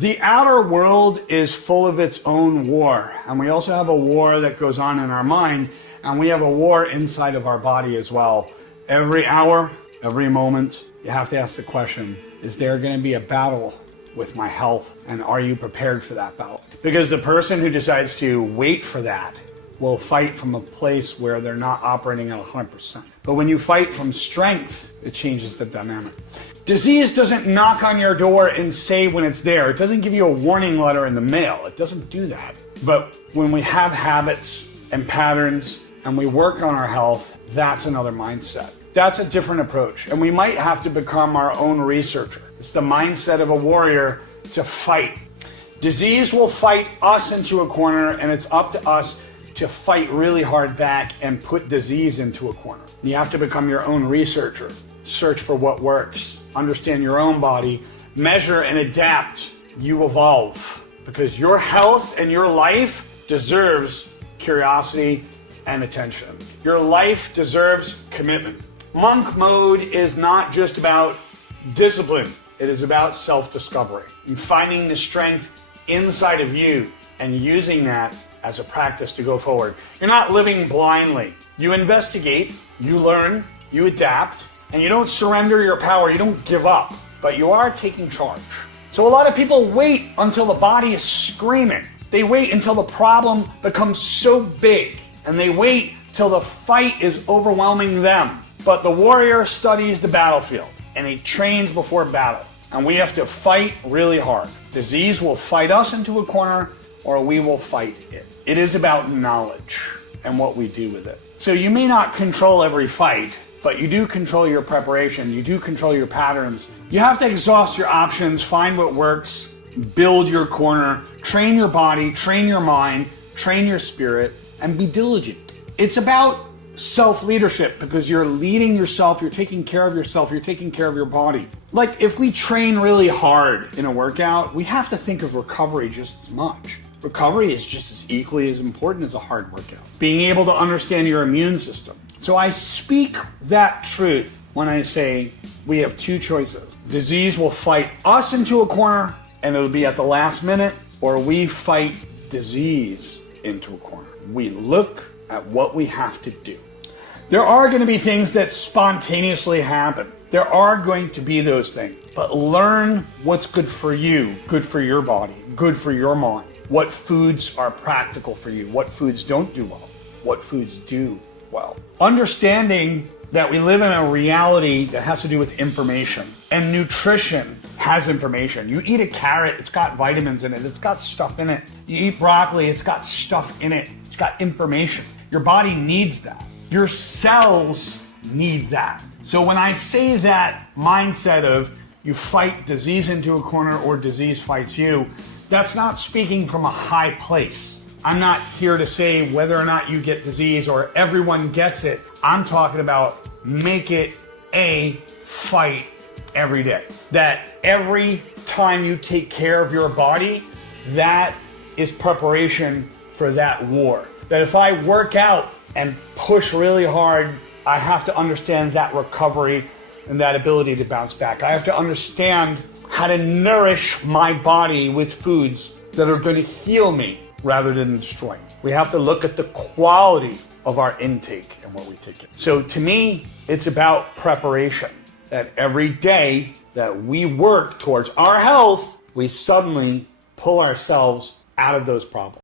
The outer world is full of its own war, and we also have a war that goes on in our mind, and we have a war inside of our body as well. Every hour, every moment, you have to ask the question, is there going to be a battle with my health, and are you prepared for that battle? Because the person who decides to wait for that will fight from a place where they're not operating at 100%. But when you fight from strength, it changes the dynamic. Disease doesn't knock on your door and say when it's there. It doesn't give you a warning letter in the mail. It doesn't do that. But when we have habits and patterns and we work on our health, that's another mindset. That's a different approach. And we might have to become our own researcher. It's the mindset of a warrior to fight. Disease will fight us into a corner, and it's up to us to fight really hard back and put disease into a corner. You have to become your own researcher. Search for what works. Understand your own body. Measure and adapt. You evolve. Because your health and your life deserves curiosity and attention. Your life deserves commitment. Monk mode is not just about discipline. It is about self-discovery and finding the strength inside of you and using that as a practice to go forward. You're not living blindly. You investigate, you learn, you adapt, and you don't surrender your power. You don't give up, but you are taking charge. So a lot of people wait until the body is screaming. They wait until the problem becomes so big, and they wait till the fight is overwhelming them. But the warrior studies the battlefield, and he trains before battle. And we have to fight really hard. Disease will fight us into a corner, or we will fight it. It is about knowledge and what we do with it. So you may not control every fight, but you do control your preparation. You do control your patterns. You have to exhaust your options, find what works, build your corner, train your body, train your mind, train your spirit, and be diligent. It's about self-leadership because you're leading yourself, you're taking care of yourself, you're taking care of your body. Like if we train really hard in a workout, we have to think of recovery just as much. Recovery is just as equally as important as a hard workout. Being able to understand your immune system. So I speak that truth when I say we have two choices. Disease will fight us into a corner and it'll be at the last minute, or we fight disease into a corner. We look at what we have to do. There are going to be things that spontaneously happen. There are going to be those things. But learn what's good for you, good for your body, good for your mind. What foods are practical for you, what foods don't do well, what foods do well. Understanding that we live in a reality that has to do with information. And nutrition has information. You eat a carrot, it's got vitamins in it, it's got stuff in it. You eat broccoli, it's got stuff in it, it's got information. Your body needs that. Your cells need that. So when I say that mindset of you fight disease into a corner or disease fights you, that's not speaking from a high place. I'm not here to say whether or not you get disease or everyone gets it. I'm talking about make it a fight every day. That every time you take care of your body, that is preparation for that war. That if I work out and push really hard, I have to understand that recovery and that ability to bounce back. I have to understand how to nourish my body with foods that are going to heal me rather than destroy me. We have to look at the quality of our intake and what we take in. So to me, it's about preparation. That every day that we work towards our health, we suddenly pull ourselves out of those problems.